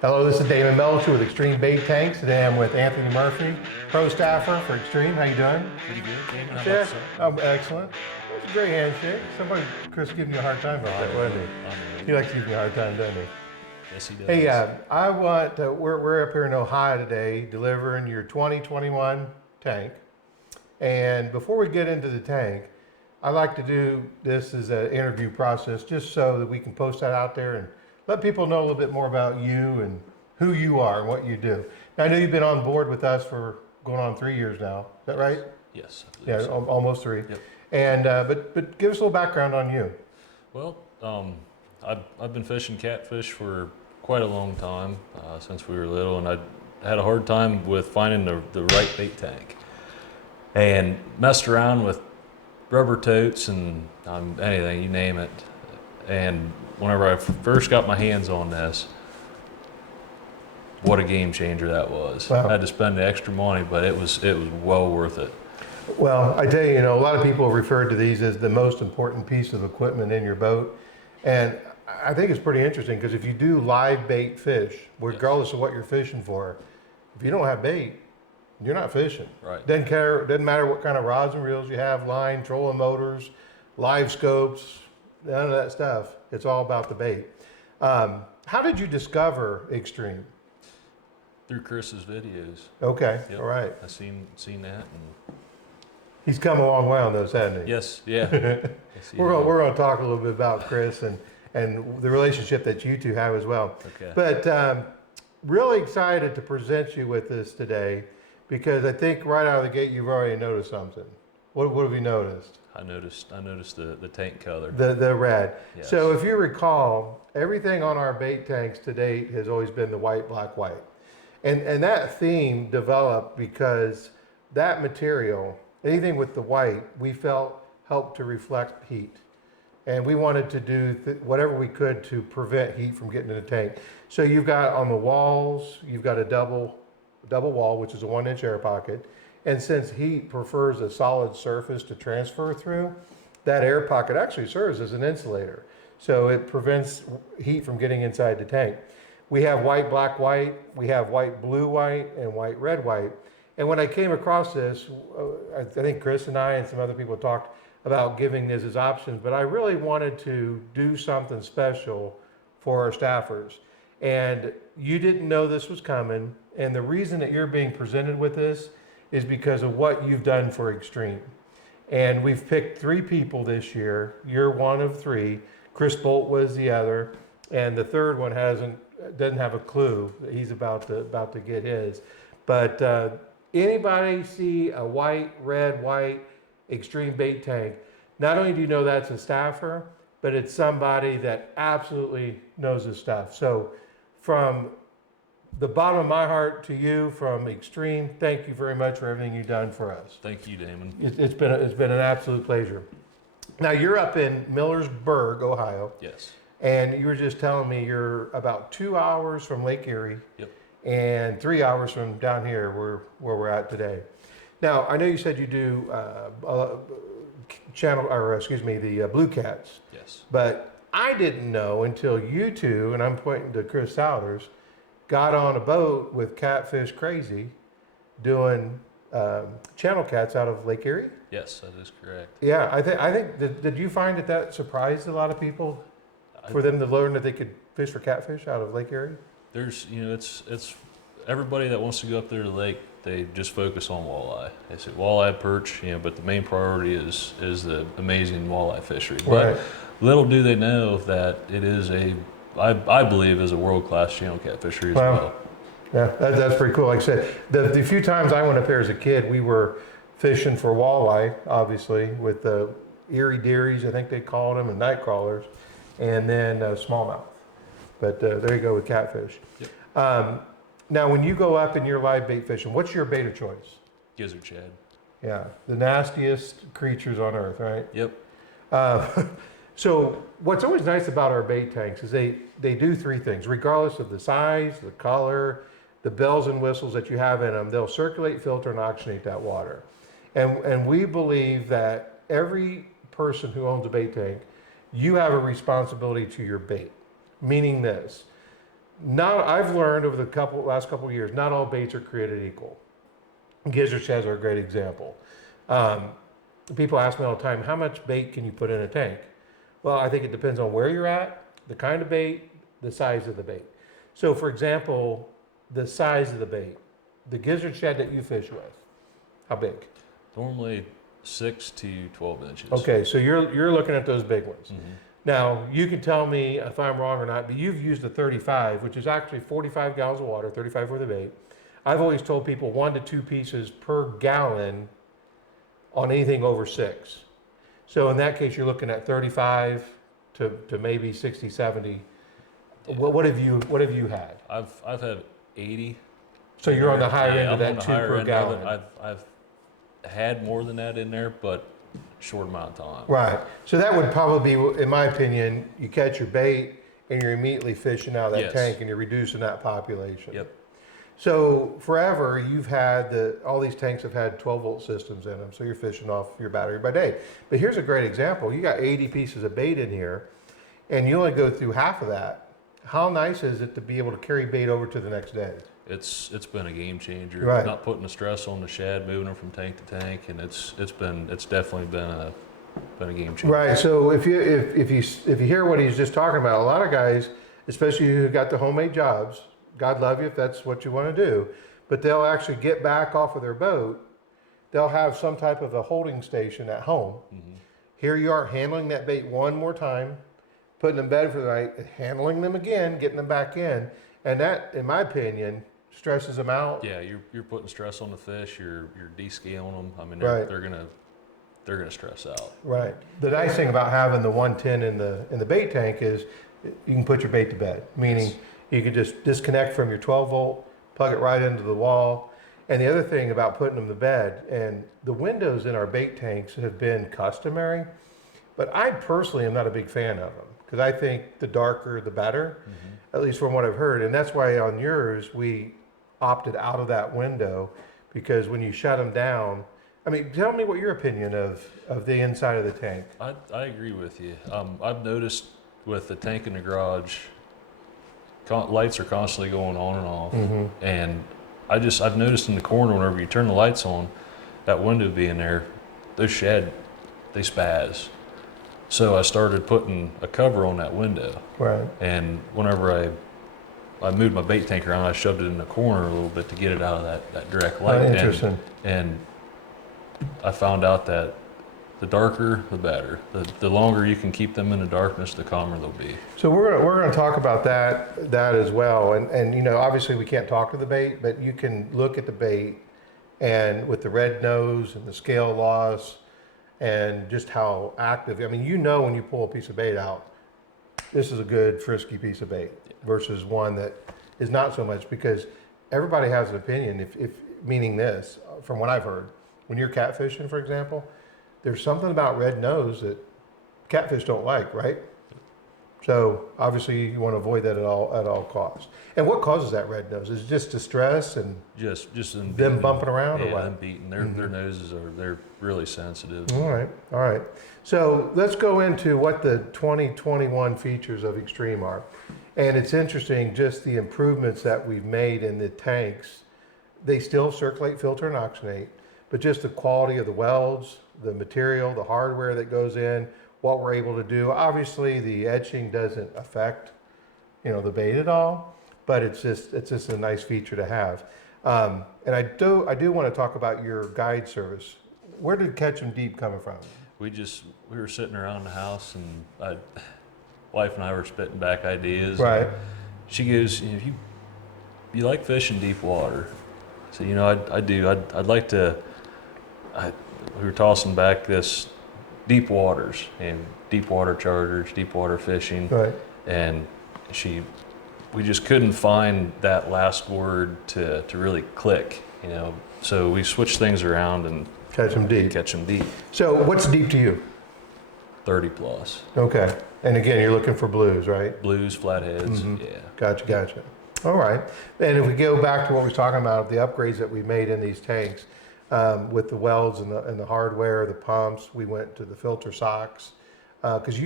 Hello, this is Damon Melcher with X-Treme Bait Tanks. Today I'm with Anthony Murphy, ProStaffer for X-Treme. How you doing? Pretty good, Damon. How about Yeah, yourself? excellent. It was a great handshake. Somebody, Chris, giving you a hard time about that, wasn't he? He likes to give you a hard time, doesn't he? Yes, he does. Hey, I want, we're up here in Ohio today delivering your 2021 tank. And before we get into the tank, I like to do this as an interview process just so that we can post that out there and let people know a little bit more about you and who you are and what you do. Now, I know you've been on board with us for going on 3 years now. Is that right? Yes, I Yeah, believe so. almost three. Yep. And but give us a little background on you. Well, I've been fishing catfish for quite a long time, since we were little, and I had a hard time with finding the right bait tank. And messed around with rubber totes and anything, you name it. And whenever I first got my hands on this, what a game changer that was. Wow. I had to spend the extra money, but it was well worth it. Well, I tell you, a lot of people refer to these as the most important piece of equipment in your boat. And I think it's pretty interesting because if you do live bait fish, regardless of what you're fishing for, if you don't have bait, you're not fishing. Right. Doesn't matter what kind of rods and reels you have, line, trolling motors, live scopes, none of that stuff. It's all about the bait. How did you discover X-Treme? Through Chris's videos. Okay, Yep. all right. I seen that, and He's come a long way on those, hasn't he? yes, yeah. Yes, he We're did. going to talk a little bit about Chris and the relationship that you two have as well. Okay. But really excited to present you with this today because I think right out of the gate you've already noticed something. What have you noticed? I noticed the tank color. The red. Yes. So if you recall, everything on our bait tanks to date has always been the white, black, white. And that theme developed because that material, anything with the white, we felt helped to reflect heat. And we wanted to do whatever we could to prevent heat from getting in the tank. So you've got on the walls, you've got a double wall, which is a 1-inch air pocket. And since heat prefers a solid surface to transfer through, that air pocket actually serves as an insulator. So it prevents heat from getting inside the tank. We have white, black, white, we have white, blue, white, and white, red, white. And when I came across this, I think Chris and I and some other people talked about giving this as options, but I really wanted to do something special for our staffers. And you didn't know this was coming, and the reason that you're being presented with this is because of what you've done for X-Treme. And we've picked 3 people this year. You're one of 3. Chris Bolt was the other, and the third one doesn't have a clue. He's about to get his. But anybody see a white, red, white X-Treme bait tank, not only do you know that's a staffer, but it's somebody that absolutely knows his stuff. So from the bottom of my heart to you, from X-Treme, thank you very much for everything you've done for us. Thank you, Damon. It's been an absolute pleasure. Now you're up in Millersburg, Ohio. Yes. And you were just telling me you're about 2 hours from Lake Erie. Yep. And 3 hours from down here where we're at today. Now, I know you said you do the Blue Cats. Yes. But I didn't know until you two, and I'm pointing to Chris Souders, got on a boat with Catfish Crazy doing channel cats out of Lake Erie. Yes, that is correct. Yeah, I think did you find that surprised a lot of people for them to learn that they could fish for catfish out of Lake Erie? There's, it's everybody that wants to go up there to the lake, they just focus on walleye. They say walleye, perch, but the main priority is the amazing walleye fishery. But Right. little do they know that it is I believe is a world-class channel cat fishery as Wow. well. Yeah, that's pretty cool. Like I said, the few times I went up there as a kid, we were fishing for walleye, obviously, with the Erie dearies, I think they called them, and night crawlers, and then smallmouth. But there you go with catfish. Yep. Now, when you go up and you're live bait fishing, what's your bait of choice? Gizzard shad. Yeah, the nastiest creatures on earth, right? Yep. So what's always nice about our bait tanks is they do 3 things, regardless of the size, the color, the bells and whistles that you have in them. They'll circulate, filter, and oxygenate that water. And we believe that every person who owns a bait tank, you have a responsibility to your bait. Meaning this, I've learned over the last couple of years, not all baits are created equal. Gizzard sheds are a great example. Um, People ask me all the time, how much bait can you put in a tank? Well, I think it depends on where you're at, the kind of bait, the size of the bait. So for example, the size of the bait, the gizzard shed that you fish with, how big? Normally 6 to 12 inches. Okay, so you're looking at those big ones. Mhm. Now, you can tell me if I'm wrong or not, but you've used a 35, which is actually 45 gallons of water, 35 for the bait. I've always told people 1 to 2 pieces per gallon on anything over 6. So in that case, you're looking at 35 to maybe 60, 70. Yeah. What have you had? I've had 80. So you're on the higher end Yeah, of I'm that on the 2 higher per end gallon. of it. I've had more than that in there, but short amount of time. Right. So that would probably be, in my opinion, you catch your bait and you're immediately fishing out of that Yes. tank and you're reducing that population. Yep. So forever, you've had all these tanks have had 12-volt systems in them, so you're fishing off your battery by day. But here's a great example. You got 80 pieces of bait in here, and you only go through half of that. How nice is it to be able to carry bait over to the next day? It's been a game changer. Right. Not putting the stress on the shad, moving them from tank to tank, and it's definitely been a game changer. Right. So if you hear what he's just talking about, a lot of guys, especially who got the homemade jobs, God love you if that's what you want to do, but they'll actually get back off of their boat. They'll have some type of a holding station at home. Mhm. Here you are handling that bait one more time, putting them in bed for the night, handling them again, getting them back in, and that, in my opinion, stresses them out. Yeah, you're putting stress on the fish. You're descaling them. I mean, Right. they're gonna stress out. Right. The nice thing about having the 110 in the bait tank is you can put your bait to bed, meaning Yes. you can just disconnect from your 12-volt, plug it right into the wall. And the other thing about putting them to bed, and the windows in our bait tanks have been customary, but I personally am not a big fan of them because I think the darker the better, at least from what I've heard. And that's why on yours we opted out of that window, because when you shut them down, I mean, tell me what your opinion of the inside of the tank. I agree with you. I've noticed with the tank in the garage, lights are constantly going on and off, and I've noticed in the corner whenever you turn the lights on, that window being there, those shed, they spaz. So I started putting a cover on that window, Right. and whenever I moved my bait tank around, I shoved it in the corner a little bit to get it out of that direct light. Interesting. And I found out that the darker, the better. The longer you can keep them in the darkness, the calmer they'll be. So we're gonna talk about that as well. And you know, obviously we can't talk to the bait, but you can look at the bait and with the red nose and the scale loss and just how active. I mean, you know when you pull a piece of bait out, this is a good frisky piece of bait versus one that is not so much, because everybody has an opinion. If meaning this, from what I've heard, when you're catfishing, for example, there's something about red nose that catfish don't like, right? So obviously you want to avoid that at all costs. And what causes that red nose? Is it just distress and Just them them beating, bumping around, or yeah, what? them beating. Their noses they're really sensitive. All right. So let's go into what the 2021 features of X-Treme are. And it's interesting, just the improvements that we've made in the tanks. They still circulate, filter, and oxygenate, but just the quality of the welds, the material, the hardware that goes in, what we're able to do. Obviously, the etching doesn't affect, the bait at all, but it's just a nice feature to have. And I do want to talk about your guide service. Where did Catch 'em Deep coming from? We were sitting around the house, and wife and I were spitting back ideas. Right. She goes, you like fishing deep water? So I do. I'd like to. We were tossing back this deep waters and deep water charters, deep water fishing, Right. and we just couldn't find that last word to really click, So we switched things around and Catch 'em Deep. catch them deep, So what's deep to you? 30 plus. Okay. And again, you're looking for blues, right? Blues, flatheads, Mhm. yeah. Gotcha. All right. And if we go back to what we was talking about, the upgrades that we made in these tanks, with the welds and the hardware, the pumps, we went to the filter socks. Because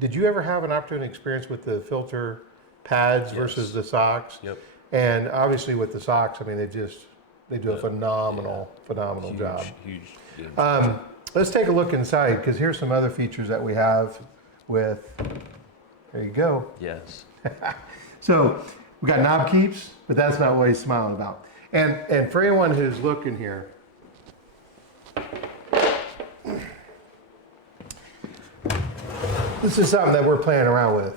did you ever have an opportunity experience with the filter pads Yes. versus the socks. Yep. And obviously with the socks, I mean, they do a Yeah. phenomenal Huge, job. huge difference. Let's take a look inside, because here's some other features that we have with, there you go. Yes. So we got knob keeps, but that's not what he's smiling about. And for anyone who's looking here, this is something that we're playing around with.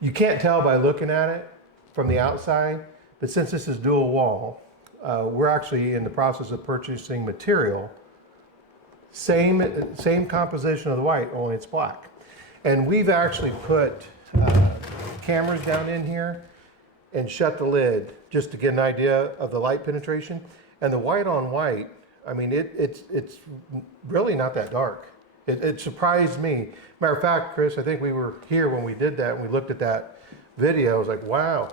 You can't tell by looking at it from the outside, but since this is dual wall, we're actually in the process of purchasing material, same composition of the white, only it's black. And we've actually put cameras down in here and shut the lid just to get an idea of the light penetration. And the white on white, I mean, it's really not that dark. It surprised me. Matter of fact, Chris, I think we were here when we did that and we looked at that video. I was like, wow,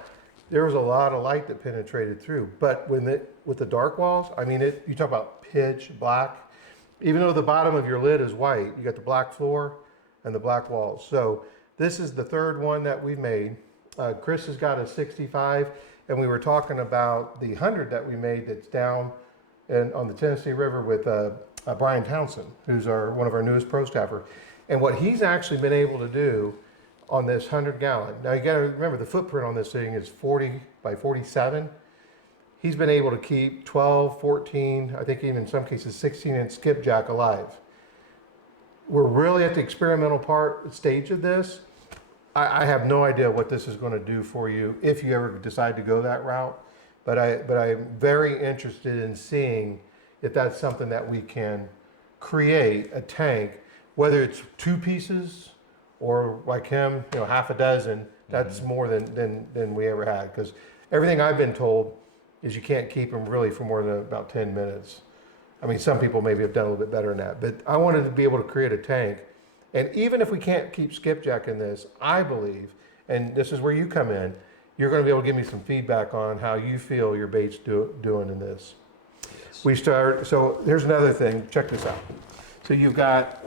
there was a lot of light that penetrated through. But with the dark walls, I mean, you talk about pitch black. Even though the bottom of your lid is white, you got the black floor and the black walls. So this is the third one that we've made. Chris has got a 65, and we were talking about the 100 that we made that's down on the Tennessee River with Brian Townsend, who's one of our newest ProStaffer. And what he's actually been able to do on this 100-gallon. Now you got to remember the footprint on this thing is 40 by 47. He's been able to keep 12, 14, I think even in some cases 16-inch skipjack alive. We're really at the experimental stage of this. I have no idea what this is going to do for you if you ever decide to go that route. But I'm very interested in seeing if that's something that we can create a tank, whether it's 2 pieces or like him, half a dozen. That's more than we ever had, because everything I've been told is you can't keep them really for more than about 10 minutes. I mean, some people maybe have done a little bit better than that, but I wanted to be able to create a tank. And even if we can't keep skipjack in this, I believe, and this is where you come in, you're going to be able to give me some feedback on how you feel your bait's doing in this. Yes. So here's another thing, check this out. So you've got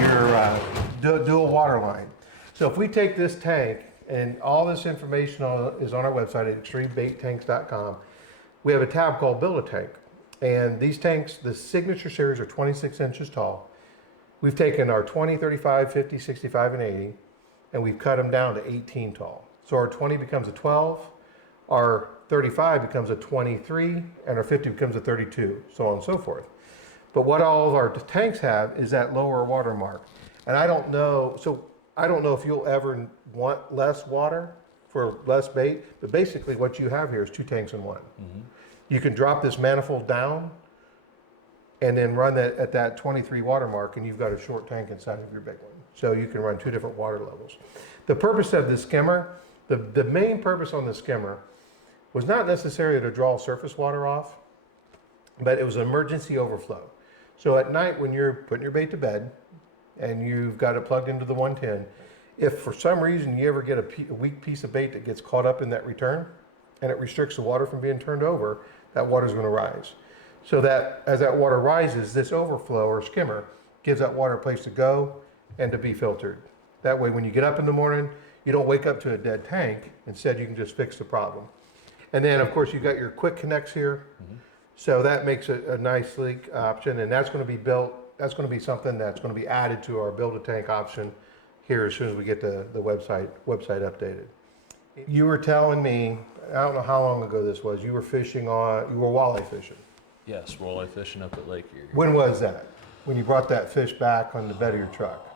your dual water line. So if we take this tank, and all this information is on our website at extremebaittanks.com, we have a tab called Build a Tank. And these tanks, the Signature Series, are 26 inches tall. We've taken our 20, 35, 50, 65, and 80, and we've cut them down to 18 tall. So our 20 becomes a 12, our 35 becomes a 23, and our 50 becomes a 32, so on and so forth. But what all of our tanks have is that lower water mark. And I don't know if you'll ever want less water for less bait, but basically what you have here is 2 tanks in one. Mm-hmm. You can drop this manifold down and then run that at that 23 water mark, and you've got a short tank inside of your big one. So you can run 2 different water levels. The purpose of the skimmer, the main purpose on the skimmer was not necessarily to draw surface water off, but it was an emergency overflow. So at night when you're putting your bait to bed and you've got it plugged into the 110, if for some reason you ever get a weak piece of bait that gets caught up in that return and it restricts the water from being turned over, that water is going to rise. So that as that water rises, this overflow or skimmer gives that water a place to go and to be filtered. That way when you get up in the morning, you don't wake up to a dead tank. Instead, you can just fix the problem. And then of course you've got your quick connects here. Mm-hmm. So that makes it a nice leak option, and that's going to be that's going to be something that's going to be added to our build a tank option here as soon as we get the website updated. You were telling me, I don't know how long ago this was, you were walleye fishing. Yes, walleye fishing up at Lake Erie. When was that? When you brought that fish back on the bed of your truck?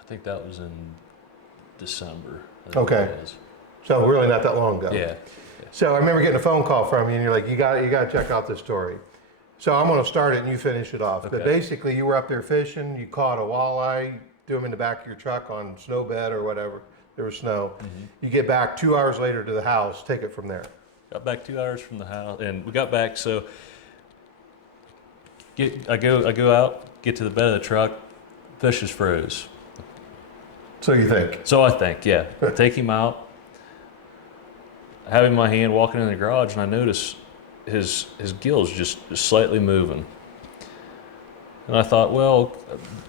I think that was in December. Okay. So really not that long ago. Yeah. So I remember getting a phone call from you, and you're like, you got to check out this story. So I'm going to start it and you finish it off. Okay. But basically, you were up there fishing, you caught a walleye, threw them in the back of your truck on snow bed or whatever. There was snow. Mm-hmm. You get back 2 hours later to the house, take it from there. Got back 2 hours from the house, and we got back. So I go out, get to the bed of the truck, fish is froze. So you think? So I think, yeah. I take him out. I have him in my hand walking in the garage, and I notice his gills just slightly moving. And I thought, well,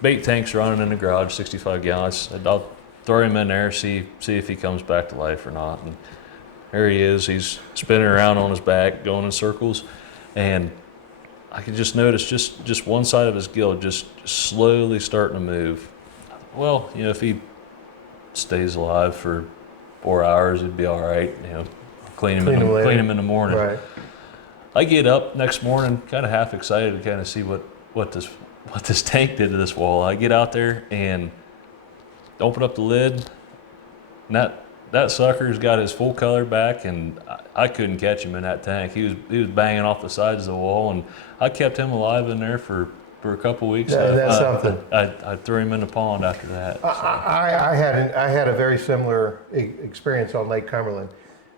bait tank's running in the garage, 65 gallons. I'll throw him in there, see if he comes back to life or not. And there he is. He's spinning around on his back, going in circles, and I could just notice just one side of his gill just slowly starting to move. Well, if he stays alive for 4 hours, it'd be all right. Clean him in the morning. Right. I get up next morning, kind of half excited to kind of see what this tank did to this wall. I get out there and open up the lid, and that sucker's got his full color back, and I couldn't catch him in that tank. He was banging off the sides of the wall, and I kept him alive in there for a couple weeks. Yeah, that's something. I threw him in the pond after that. So. I had a very similar experience on Lake Cumberland,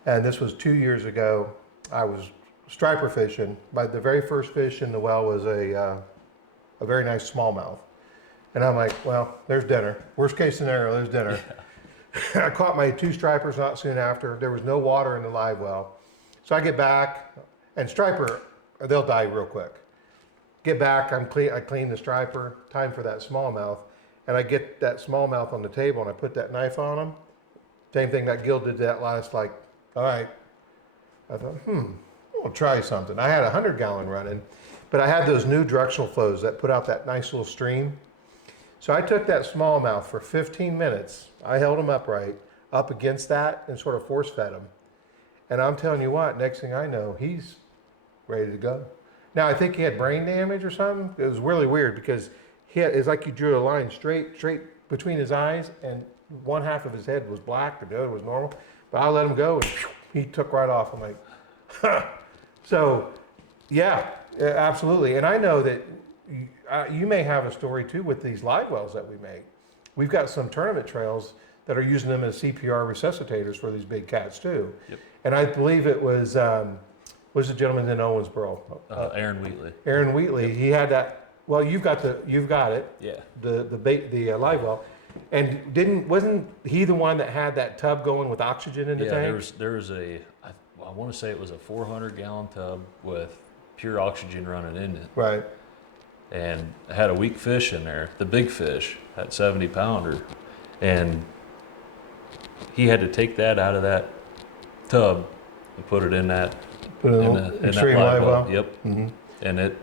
and this was 2 years ago. I was striper fishing. The very first fish in the well was a very nice smallmouth, and I'm like, well, there's dinner. Worst case scenario, there's dinner. Yeah. I caught my 2 stripers not soon after. There was no water in the live well. So I get back, and striper, they'll die real quick. Get back, I clean the striper, time for that smallmouth, and I get that smallmouth on the table, and I put that knife on him. Same thing that gill did that last, all right. I thought, we'll try something. I had a 100-gallon running, but I had those new directional flows that put out that nice little stream. So I took that smallmouth for 15 minutes. I held him upright, up against that, and sort of force fed him. And I'm telling you what, next thing I know, he's ready to go. Now, I think he had brain damage or something. It was really weird because it's like you drew a line straight between his eyes, and one half of his head was black, the other was normal. But I let him go, and he took right off. I'm like, huh. So, yeah, absolutely. And I know that you may have a story too with these live wells that we make. We've got some tournament trails that are using them as CPR resuscitators for these big cats too. Yep. And I believe it was the gentleman in Owensboro? Aaron Wheatley. Aaron Wheatley. Yep. He had that. Well, you've got it. Yeah. The live well, and wasn't he the one that had that tub going with oxygen in the tank? Yeah, there was I want to say it was a 400-gallon tub with pure oxygen running in it. Right. And I had a weak fish in there, the big fish, that 70-pounder, and he had to take that out of that tub and put it in that X-Treme live well. Yep. Mm-hmm. And it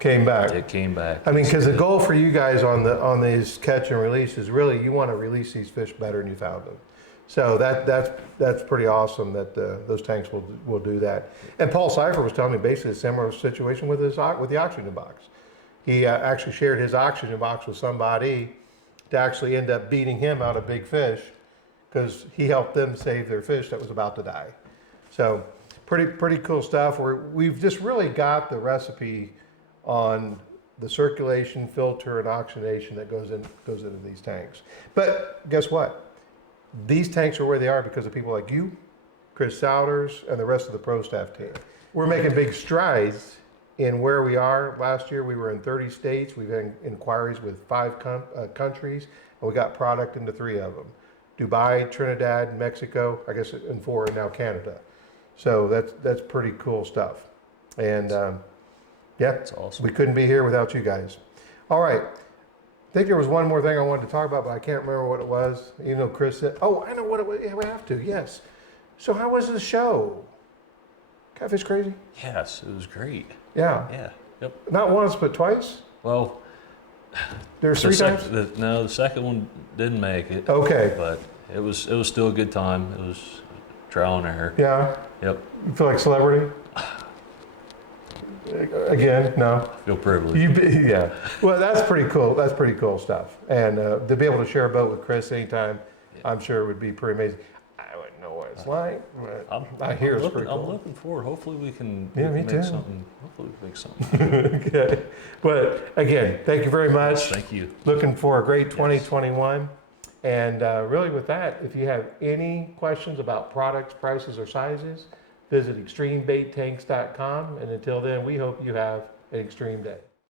came back. It came back. I mean, because the goal for you guys on these catch and release is really you want to release these fish better than you found them. So that's pretty awesome that those tanks will do that. And Paul Cipher was telling me basically a similar situation with the oxygen box. He actually shared his oxygen box with somebody to actually end up beating him out of big fish because he helped them save their fish that was about to die. So pretty cool stuff. We've just really got the recipe on the circulation, filter, and oxygenation that goes into these tanks. But guess what? These tanks are where they are because of people like you, Chris Souders, and the rest of the ProStaff team. We're making big strides in where we are. Last year we were in 30 states. We've had inquiries with 5 countries, and we got product into 3 of them. Dubai, Trinidad, Mexico, I guess, and 4, and now Canada. So that's pretty cool stuff. And yeah, that's awesome. We couldn't be here without you guys. All right. I think there was one more thing I wanted to talk about, but I can't remember what it was. Chris said, oh, I know what it was. Yeah, we have to, yes. So how was the show? Catfish Crazy? Yes, it was great. Yeah. Yeah. Yep. Not once, but twice? Well, there's 3 times? No, the second one didn't make it. Okay. But it was still a good time. It was trial and error. Yeah? Yep. You feel like celebrity? Again, no? I feel privileged. Yeah. Well, that's pretty cool. That's pretty cool stuff. And to be able to share a boat with Chris anytime, yeah. I'm sure it would be pretty amazing. I wouldn't know what it's like, but I hear it's pretty cool. I'm looking forward. Hopefully we can make something. Hopefully we can make something. Okay. But again, thank you very much. Thank you. Looking for a great 2021. Yes. And really with that, if you have any questions about products, prices, or sizes, visit extremebaittanks.com. And until then, we hope you have an extreme day.